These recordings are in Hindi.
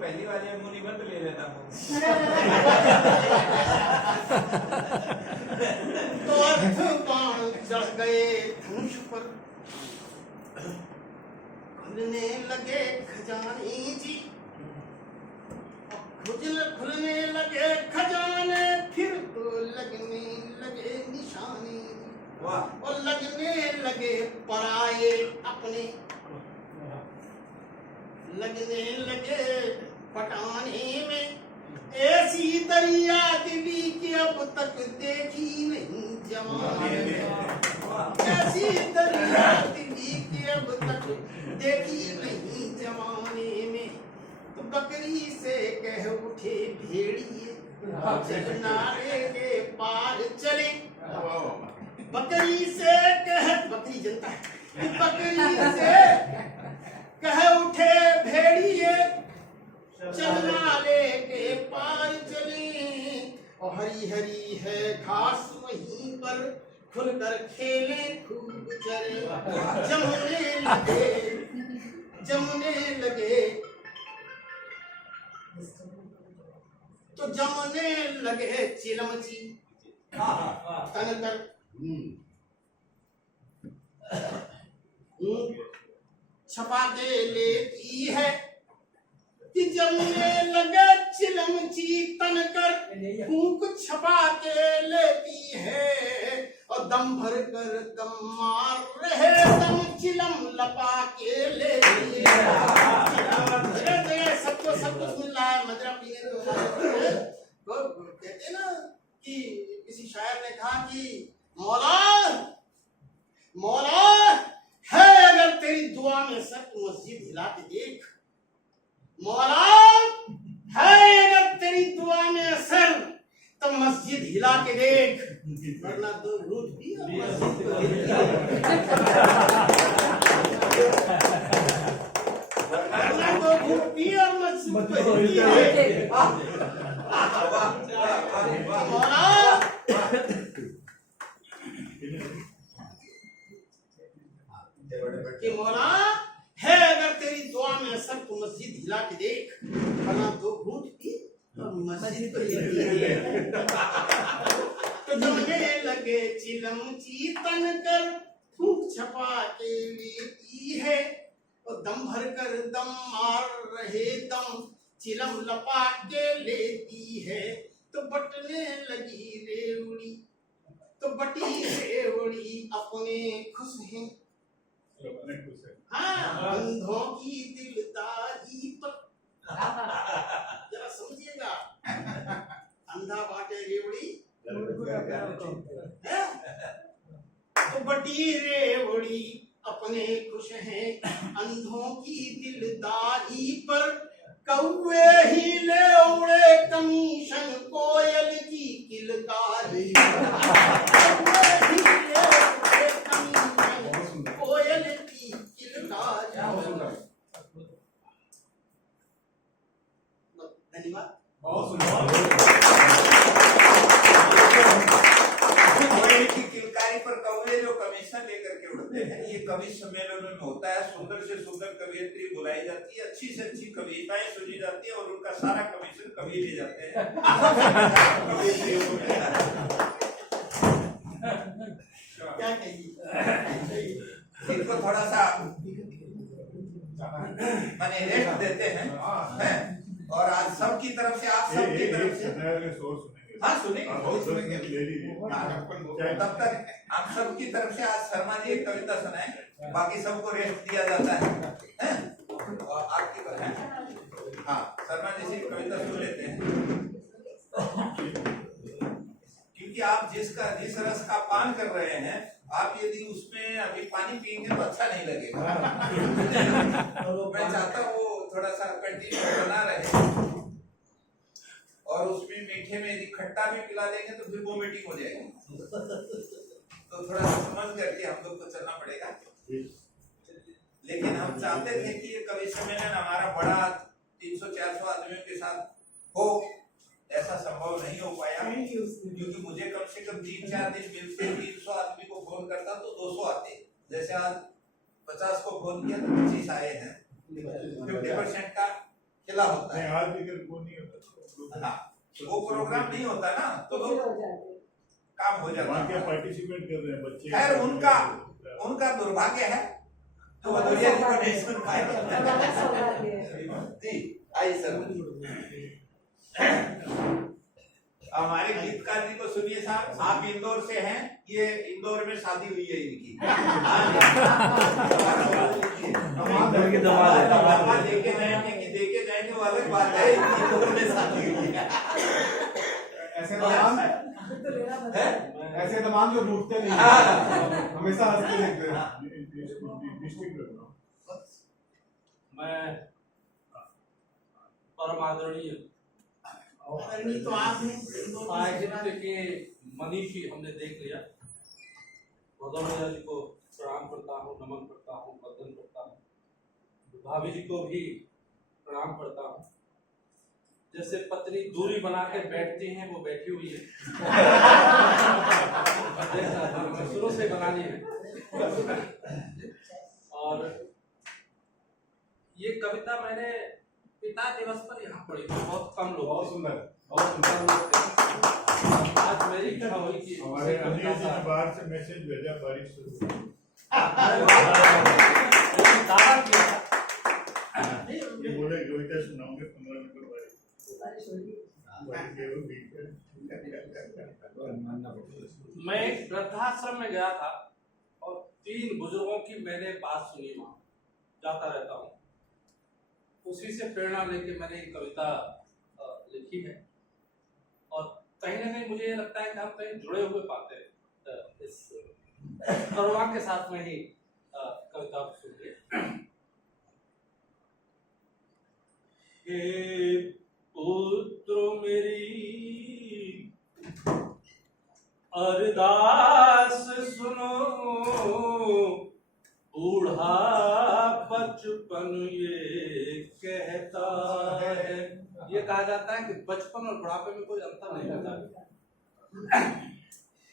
पहली वाले मुंह निबंध ले लेना। तो अर्थ बाण चढ़ गए धनुष पर, खुलने लगे खजाने जी, खुलने लगे खजाने, फिर तो लगने लगे निशाने, और लगने लगे पराए अपने, लगने लगे पटाने में। ऐसी दरिया दिली कि अब तक देखी नहीं जमाने में, ऐसी दरिया दिली कि अब तक देखी नहीं जमाने में। तो बकरी से कह उठे भेड़िए, जब नारे के पार चले, बकरी से कह, बकरी जनता है, बकरी से कह उठे भेड़िए, चलना लेके पार चले। और हरी हरी है घास वहीं पर, खुलकर खेले खूब चले। जमने लगे तो जमने लगे चिलमची तनकर, छपा के लेती है कि जमने लगे चिलमची तनकर, फूंक छपा के लेती है। और दम भर कर दम मार रहे दम, चिलम लपा के लेती है। सबको सब कुछ मिल रहा है, मदरा पीने को कहते ना कि किसी शायर ने कहा कि मौला मौला है अगर तेरी दुआ में सर, तू मस्जिद हिला के देख। मौला है अगर तेरी दुआ में असर, तो मस्जिद हिला के देख, वरना दो घूंट भी और मस्जिद को हिल वरना दो घूंट भी और मस्जिद को हिल। मौला कि मौला है अगर तेरी दुआ में असर, तो मस्जिद हिला के देख, वरना दो घूंट पी और मस्जिद को हिल। तो जमने लगे चिलमची तनकर, फूंक छपा के लेती है। और दम भर कर दम मार रहे दम, चिलम लपा के लेती है। तो बटने लगी रेवड़ी, तो बटी रेवड़ी अपने खुश हैं। हाँ, अंधों की दिलदारी पर, जरा समझिएगा, अंधा बाटे रेवड़ी, तो बटी रेवड़ी अपने खुश हैं अंधों की दिलदारी पर। कौवे ही ले उड़े कमीशन कोयल की किलकारी, कौवे ही ले उड़े कमीशन कोयल की किलकारी। धन्यवाद। कोयल की किलकारी पर कौवे जो कमीशन लेकर के उड़ते हैं, ये कवि सम्मेलन में होता है। सुंदर से सुंदर कवियत्री बुलाई जाती है, अच्छी से अच्छी कविताएं सुनी जाती है, और उनका सारा कमीशन कवि ले जाते हैं। क्या कहिए, इनको थोड़ा सा माने रेस्ट देते हैं, और आज सबकी तरफ से, आप सबकी तरफ से, हाँ सुनेंगे, बहुत सुनेंगे। तब तक आप सबकी तरफ से आज शर्मा जी एक कविता सुनाएं, बाकी सबको रेस्ट दिया जाता है। और आपकी बात है, हाँ शर्मा जी से कविता सुन लेते हैं, क्योंकि आप जिस रस का पान कर रहे हैं, आप यदि उसमें अभी पानी पिएंगे तो अच्छा नहीं लगेगा। मैं चाहता हूँ वो थोड़ा सा कंटिन्यू बना रहे, और उसमें मीठे में यदि खट्टा भी पिला देंगे तो फिर वोमिटिंग हो जाएगी। तो थोड़ा सा समझ करके हम लोग को चलना पड़ेगा। लेकिन हम चाहते थे कि ये कवि सम्मेलन हमारा बड़ा 300-400 आदमियों के साथ हो, ऐसा संभव नहीं हो पाया, क्योंकि मुझे कम से कम 3-4 दिन मिलते 300 आदमी को फोन करता तो 200 आते। जैसे आज 50 को फोन किया तो 25 आए हैं, 50% का अकेला होता है। आज भी वो नहीं होता। हाँ, वो प्रोग्राम नहीं होता ना, तो लोग काम हो जाता है। पार्टिसिपेट कर रहे हैं बच्चे। खैर उनका दुर्भाग्य है तो भदौरिया जी को नहीं सुन पाए। जी आइए सर, हमारे गीतकार जी को सुनिए साहब। आप इंदौर से हैं, ये इंदौर में शादी हुई है इनकी। देखे जाने वाले बात है, इंदौर में शादी हुई है। ऐसे तमाम जो रूठते नहीं हमेशा हंसते देखते हैं। मैं परम आदरणीय तो आप साहित्य के मनीषी हमने देख लिया। भदौरिया जी को प्रणाम करता हूँ, नमन करता हूँ, वंदन करता हूँ। भाभी जी को भी प्रणाम करता हूँ। जैसे पत्नी दूरी बना के बैठती हैं, वो बैठी हुई है। शुरू से बनानी है। और ये कविता मैंने पिता दिवस पर यहाँ पढ़ी थी, बहुत कम लोग। बहुत सुंदर आज मेरी इच्छा हुई कि हमारे अनिल जी ने बाहर से मैसेज भेजा, बारिश शुरू दावा किया। ये बोले कविता सुनाओगे 15 मिनट बाद मैं एक वृद्धाश्रम में गया था और 3 बुजुर्गों की मैंने बात सुनी। वहां जाता रहता हूँ, उसी से प्रेरणा लेके मैंने एक कविता लिखी है। और कहीं ना कहीं मुझे ये लगता है कि हम कहीं जुड़े हुए पाते हैं इस करुणा के साथ में ही कविता सुनिए। हे पुत्र मेरी अरदास सुनो, बूढ़ा बचपन ये कहता है। ये कहा जाता है कि बचपन और बुढ़ापे में कोई अंतर नहीं होता।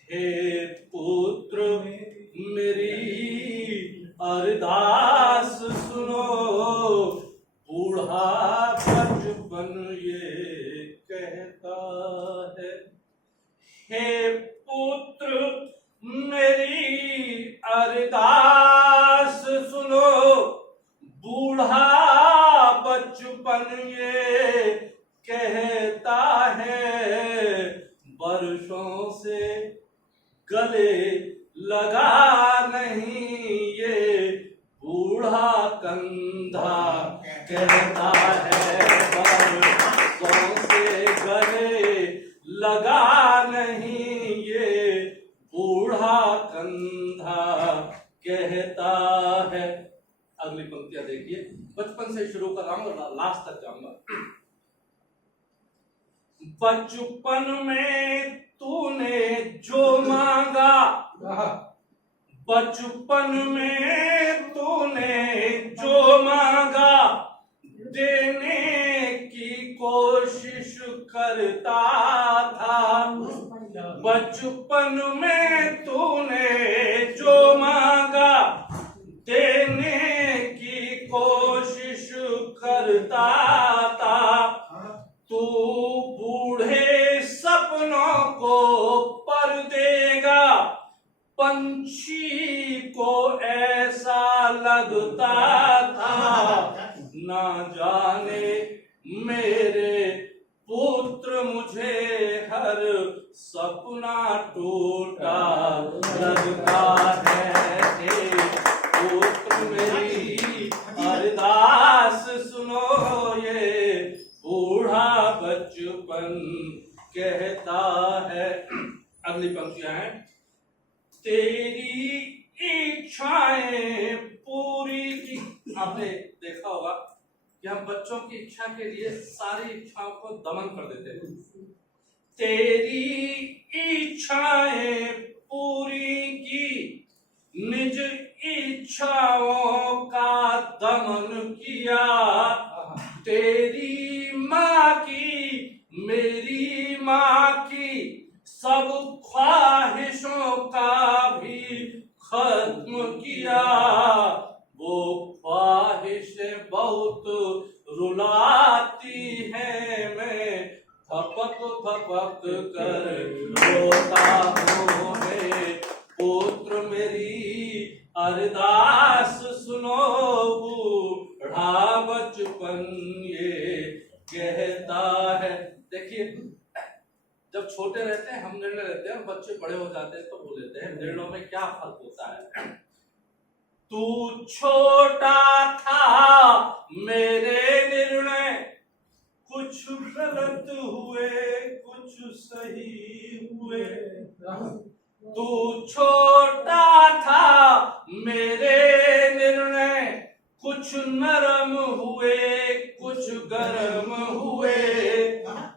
हे पुत्र मेरी अरदास सुनो, बूढ़ा बचपन ये कहता है। हे पुत्र मेरी अरदास सुनो, बूढ़ा बचपन ये कहता है। वर्षों से गले लगा नहीं ये बूढ़ा कंधा कहता है। वर्षों से गले लगा नहीं ये बूढ़ा कंधा कहता है। अगली पंक्तियां देखिए, बचपन से शुरू कर रहा हूं, लास्ट तक जाऊंगा। बचपन में तूने जो मांगा, बचपन में तूने जो मांगा, देने की कोशिश करता था। बचपन में तूने जो मांगा, देने की कोशिश करता था। तू बूढ़े सपनों को पर देगा, पंछी को ऐसा लगता था। ना जाने मेरे पुत्र मुझे हर सपना टूटा लगता है। पुत्र मेरी अरदास सुनो, ये बूढ़ा बचपन कहता है। अगली पंक्तियां हैं। तेरी इच्छाएं पूरी की। आपने देखा होगा कि हम बच्चों की इच्छा के लिए सारी इच्छाओं को दमन कर देते हैं। तेरी इच्छाएं पूरी की, निज इच्छाओं का दमन किया। तेरी माँ की मेरी माँ की सब ख्वाहिशों का भी खत्म किया। वो ख्वाहिशें बहुत रुलाती फपक कर रोता हूँ हे पुत्र मेरी अरदास सुनो, बूढ़ा बचपन ये कहता है। देखिए, जब छोटे रहते हैं हम निर्णय लेते हैं और बच्चे बड़े हो जाते हैं तो वो लेते हैं। निर्णयों में क्या फर्क होता है? तू छोटा था मेरे निर्णय कुछ गलत हुए कुछ सही हुए। तू छोटा